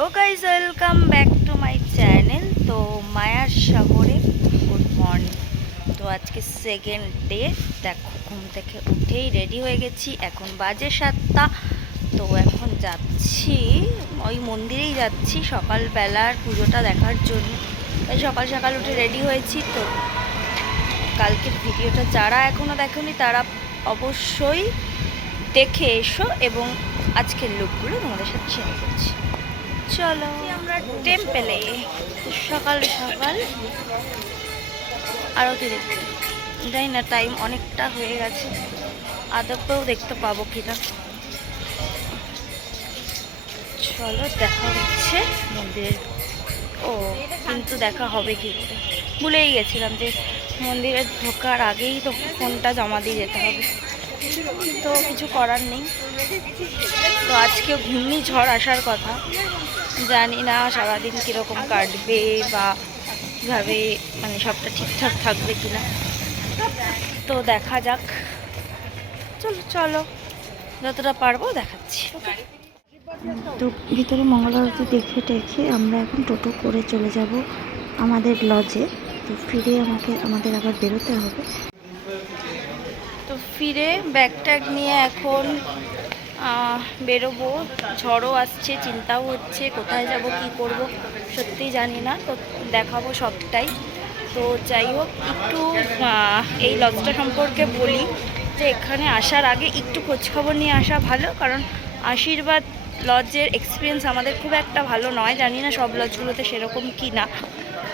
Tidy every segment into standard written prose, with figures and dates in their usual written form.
Hello guys, welcome back to my channel. তো মায়ার সাগরে গুড মর্নিং। তো আজকে সেকেন্ড ডে। দেখো, ঘুম থেকে উঠেই রেডি হয়ে গেছি। এখন বাজে 7টা। তো এখন যাচ্ছি, ওই মন্দিরেই যাচ্ছি সকালবেলার পুজোটা দেখার জন্য। তাই সকাল সকাল উঠে রেডি হয়েছি। তো কালকের ভিডিওটা যারা এখনও দেখেনি তারা অবশ্যই দেখে এসো, এবং আজকের লুকগুলো তোমাদের সাথে শেয়ার করছি। চলো আমরা টেম্পেলে সকাল সকাল আরতি দেখতে। জানি না, টাইম অনেকটা হয়ে গেছে, আদপেও দেখতে পাবো কিনা। চলো, দেখা হচ্ছে মন্দিরে। ও কিন্তু দেখা হবে কি করে, ভুলেই গেছিলাম যে মন্দিরে ঢোকার আগেই তো ফোনটা জমা দিয়ে যেতে হবে। তো কিছু করার নেই। তো আজকে ঘূর্ণিঝড় আসার কথা, জানি না সারাদিন কীরকম কাটবে বা কীভাবে, মানে সবটা ঠিকঠাক থাকবে কিনা। তো দেখা যাক। চলো চলো, যতটা পারবো দেখাচ্ছি। তো ভিতরে মঙ্গল আরতি দেখে টেখে আমরা এখন টোটো করে চলে যাব আমাদের লজে। তো ফিরে আমাদের আবার বেরোতে হবে। তো ফিরে ব্যাগ ট্যাগ নিয়ে এখন বেরোবো। ঝড়ও আসছে, চিন্তাও হচ্ছে কোথায় যাব, কি করব সত্যিই জানি না। তো দেখাবো সবটাই। তো যাই হোক, একটু এই লজটা সম্পর্কে বলি যে এখানে আসার আগে একটু খোঁজখবর নিয়ে আসা ভালো, কারণ আশীর্বাদ লজের এক্সপিরিয়েন্স আমাদের খুব একটা ভালো নয়। জানি না সব লজগুলোতে সেরকম কি না,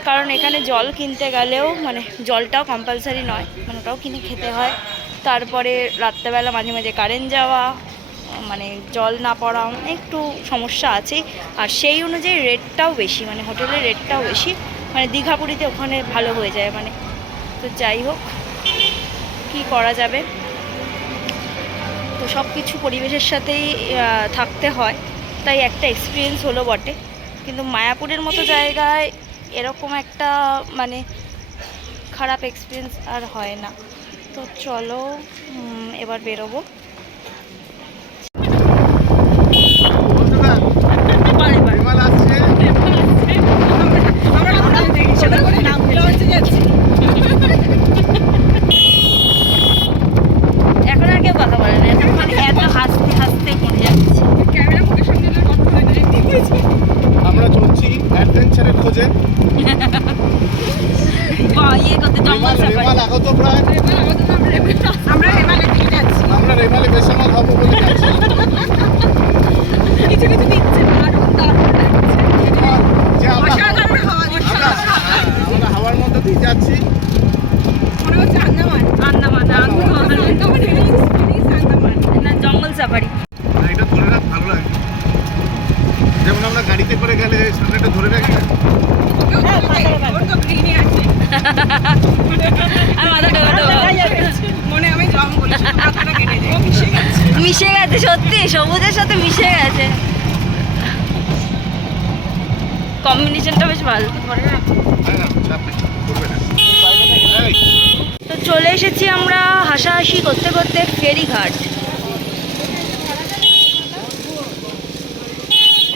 কারণ এখানে জল কিনতে গেলেও মানে জলটাও কম্পালসারি নয়, মানে ওটাও কিনে খেতে হয়। তারপরে রাত্রেবেলা মাঝে মাঝে কারেন্ট যাওয়া, মানে জল না পড়া, একটু সমস্যা আছে। আর সেই অনুযায়ী রেটটাও বেশি, মানে হোটেলের রেটটাও বেশি, মানে দীঘা পুরীতে ওখানে ভালো হয়ে যায় মানে। তো যাই হোক, কি করা যাবে। তো সব কিছু পরিবেশের সাথেই থাকতে হয়, তাই একটা এক্সপিরিয়েন্স হলো বটে। কিন্তু মায়াপুরের মতো জায়গায় এরকম একটা মানে খারাপ এক্সপিরিয়েন্স আর হয় না। তো চলো এবার বেরোবো। এখন আর কেউ কথা বলে না, এখন মানে এত হাসতে হাসতে মনে যাচ্ছে। আমরা চলছি অ্যাডভেঞ্চারের খোঁজে। ইয়ে করতে জঙ্গল সাফারি। আগত প্রায় আমরা রেমালে বেসামাল হবো বলে যাচ্ছি। কিছু কিছু দিচ্ছে আমরা হাওয়ার মধ্যে দিয়ে যাচ্ছি। মনে হচ্ছে আন্দামান না, জঙ্গল সাফারি। এটা ধরে রাখ, ভালো লাগে। যেমন আমরা গাড়িতে করে গেলে সামনেটা ধরে রাখি না। মনে আমি জম বলি মিশে গেছে, সত্যি সবুজের সাথে মিশে গেছে, কম্বিনেশনটা বেশ ভালো। তো চলে এসেছি আমরা হাসাহাসি করতে করতে ফেরিঘাট।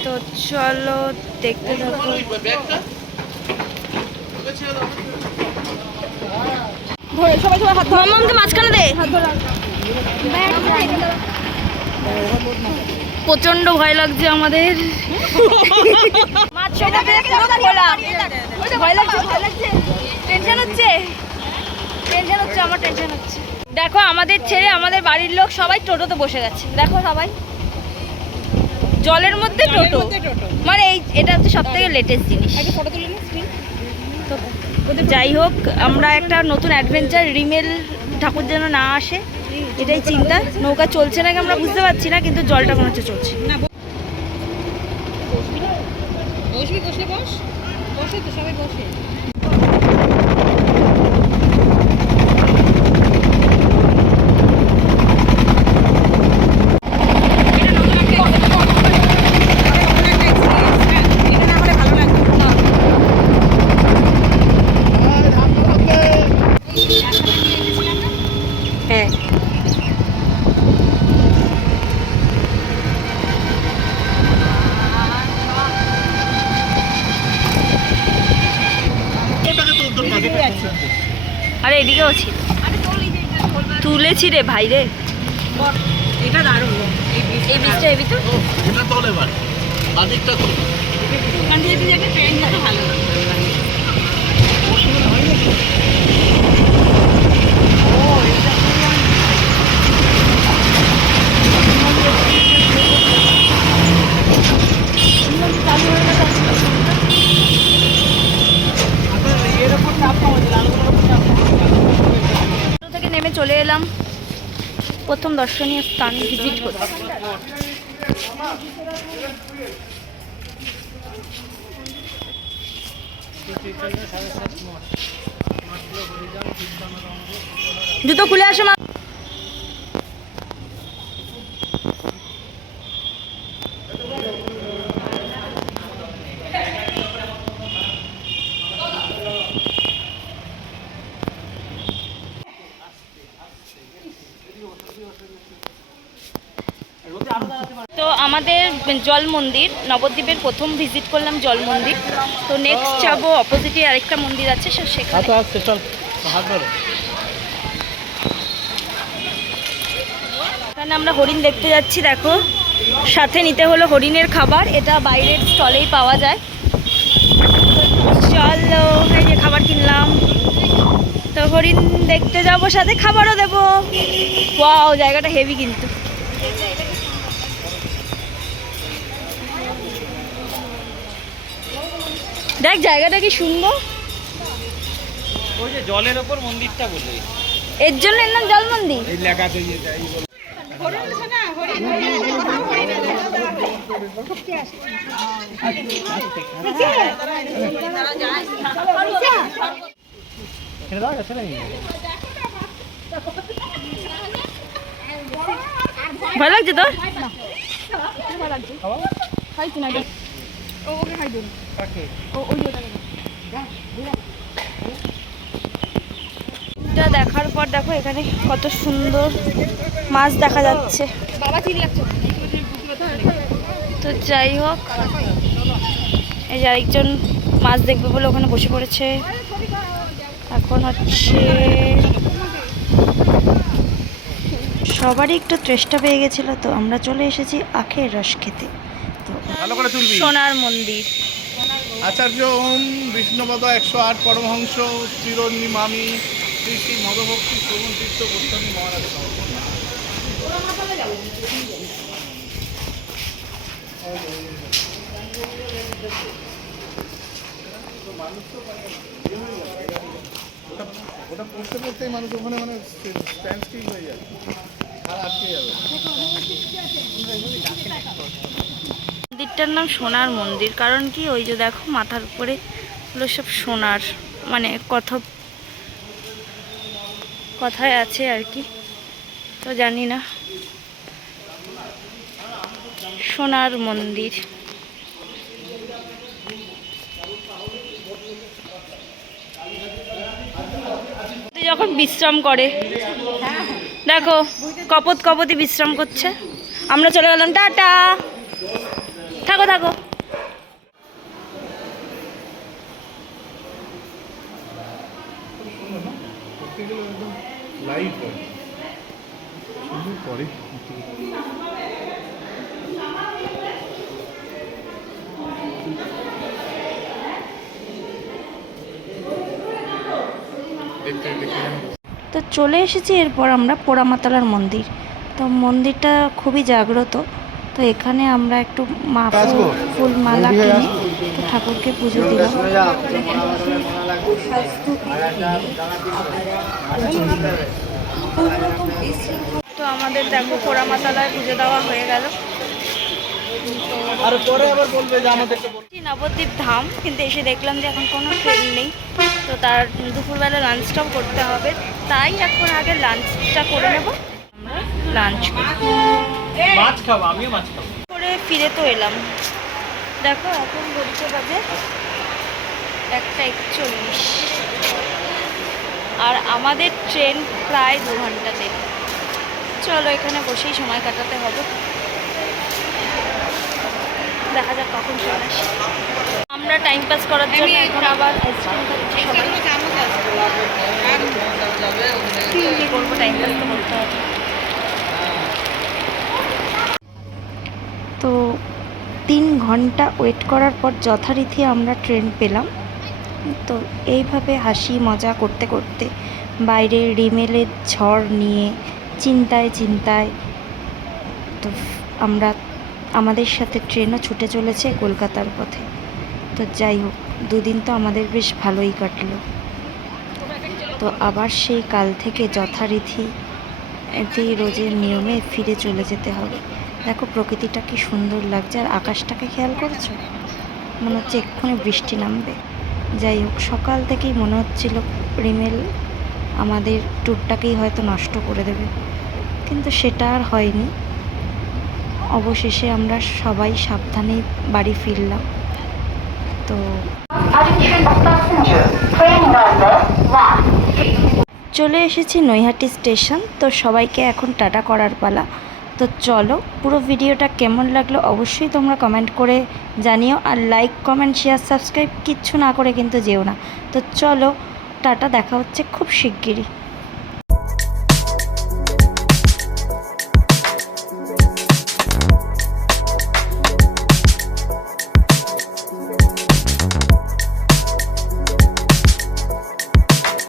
তো চলো দেখতে থাকো। সবাই হাত মামামকে মাঝখানে দে। প্রচন্ড ভয় লাগছে আমাদের। ভয় লাগছে, টেনশন হচ্ছে আমার, টেনশন হচ্ছে। দেখো, আমাদের ছেড়ে আমাদের বাড়ির লোক সবাই টোটোতে বসে গেছে। দেখো সবাই জলের মধ্যে টোটো, মানে এটা হচ্ছে সব থেকে লেটেস্ট জিনিস। ফটো তুলে নিস স্ক্রিন। যাই হোক, আমরা একটা নতুন অ্যাডভেঞ্চার, রিমেল ঠাকুর যেন না আসে এটাই চিন্তা। নৌকা চলছে নাকি আমরা বুঝতে পারছি না, কিন্তু জলটা মনে হচ্ছে চলছে। বসলে বসে তো সবাই বসে। হ্যাঁ, আরে এদিকেও ছিল, তুলেছি রে ভাই রে। এটা দারুণ, এই বীজটা এবি তো। এটা তোল এবার, বাদিকটা তোল। ওখান থেকে যদি একটা ট্রেন যেতে ভালো হয়। থেকে নেমে চলে এলাম প্রথম দর্শনীয় স্থান ভিজিট করতে। জুতো খুলে আসো মা। তো আমাদের জল মন্দির, নবদ্বীপের প্রথম ভিজিট করলাম জল মন্দির। তো নেক্সট যাবো অপোজিটে আরেকটা মন্দির আছে, সেখানে। এখানে আমরা হরিণ দেখতে যাচ্ছি, দেখো সাথে নিতে হলো হরিণের খাবার, এটা বাইরের স্টলেই পাওয়া যায়। চলো, এই যে খাবার কিনলাম। তো হরিণ দেখতে যাবো, সাথে খাবারও দেবো। ওয়াও, জায়গাটা হেভি কিন্তু। দেখ জায়গাটা কি সুন্দর। ওই যে জলের ওপর মন্দিরটা বলে, এর জন্য এর নাম জল মন্দির। এই লেখাতে ভালো লাগছে তোর? এটা দেখার পর দেখো এখানে কত সুন্দর মাছ দেখা যাচ্ছে। তো যাই হোক, এই যে আরেকজন মাছ দেখবে বলে ওখানে বসে পড়েছে। এখন হচ্ছে সবারই একটু তেষ্টা পেয়ে গেছিলো, তো আমরা চলে এসেছি আখের রস খেতে। তো ভালো করে তুলবি। সোনার মন্দির। আচার্য ওম বিষ্ণুপদ 108 পরমহংস চিরনিমামি শ্রী শ্রী মদভক্তি শ্রবণ তীর্থ গোস্বামী মহারাজ। ওটা পড়তে পড়তেই মানুষ ওখানে মানে স্ট্যান্ড স্টিল হয়ে যায়, আর আটকে যাবে। মন্দিরটার নাম সোনার মন্দির, কারণ কি ওই যে দেখো মাথার উপরে হলো সব সোনার, মানে কথায় আছে আর কি, তো জানি না। সোনার মন্দির। যখন বিশ্রাম করে, দেখো কপতি বিশ্রাম করছে। আমরা চলে গেলাম, টাটা, থাকো থাকো। লাইভ পরে তো চলে এসেছি এরপর আমরা পোড়ামাতলার মন্দির। তো মন্দিরটা খুবই জাগ্রত, তো এখানে আমরা একটু ফুল মালা কিনে তো ঠাকুরকে পুজো দিলাম। তো আমাদের দেখো পোড়ামাতলায় পুজো দেওয়া হয়ে গেল। আর পরে আবার বলবে যে আমাদেরকে নবদ্বীপ ধাম, কিন্তু এসে দেখলাম যে এখন কোনো ট্রেন নেই, তো তার দুপুরবেলা লাঞ্চটাও করতে হবে, তাই এখন আগে লাঞ্চটা করে নেব। আমরা লাঞ্চ মাছ খাবো, আমিও মাছ খাবো। করে ফিরে তো এলাম, দেখো এখন ঘড়িতে বাজে 1:41, আর আমাদের ট্রেন প্রায় 2 ঘন্টা দেরি। চলো এখানে বসেই সময় কাটাতে হবে, দেখা যাক কখন চলে আসে। আমরা আমরা টাইম পাস করার জন্য এখন আবার আইসক্রিম খাচ্ছি সবাই। কি করবো, টাইম পাস তো করতে হবে। তো 3 ঘন্টা ওয়েট করার পর যথারীতি আমরা ট্রেন পেলাম। তো এইভাবে হাসি মজা করতে করতে বাইরে রিমেলের ঝড় নিয়ে চিন্তায় তো আমরা আমাদের সাথে ট্রেনও ছুটে চলেছে কলকাতার পথে। তো যাই হোক, 2 দিন তো আমাদের বেশ ভালোই কাটলো। তো আবার সেই কাল থেকে যথারীতি রোজের নিয়মে ফিরে চলে যেতে হবে। দেখো প্রকৃতিটা কি সুন্দর লাগছে, আর আকাশটাকে খেয়াল করছো, মনে হচ্ছে এক্ষুনি বৃষ্টি নামবে। যাই হোক, সকাল থেকেই মনে হচ্ছিল রিমেল আমাদের ট্যুরটাকেই হয়তো নষ্ট করে দেবে, কিন্তু সেটা আর হয়নি। অবশেষে আমরা সবাই সাবধানে বাড়ি ফিরলাম। তো চলে এসেছি নৈহাটি স্টেশন। তো সবাইকে এখন টাটা করার পালা। তো চলো, পুরো ভিডিওটা কেমন লাগলো অবশ্যই তোমরা কমেন্ট করে জানিও, আর লাইক কমেন্ট শেয়ার সাবস্ক্রাইব কিচ্ছু না করে কিন্তু যেও না। তো চলো, টাটা, দেখা হচ্ছে খুব শিগগিরই।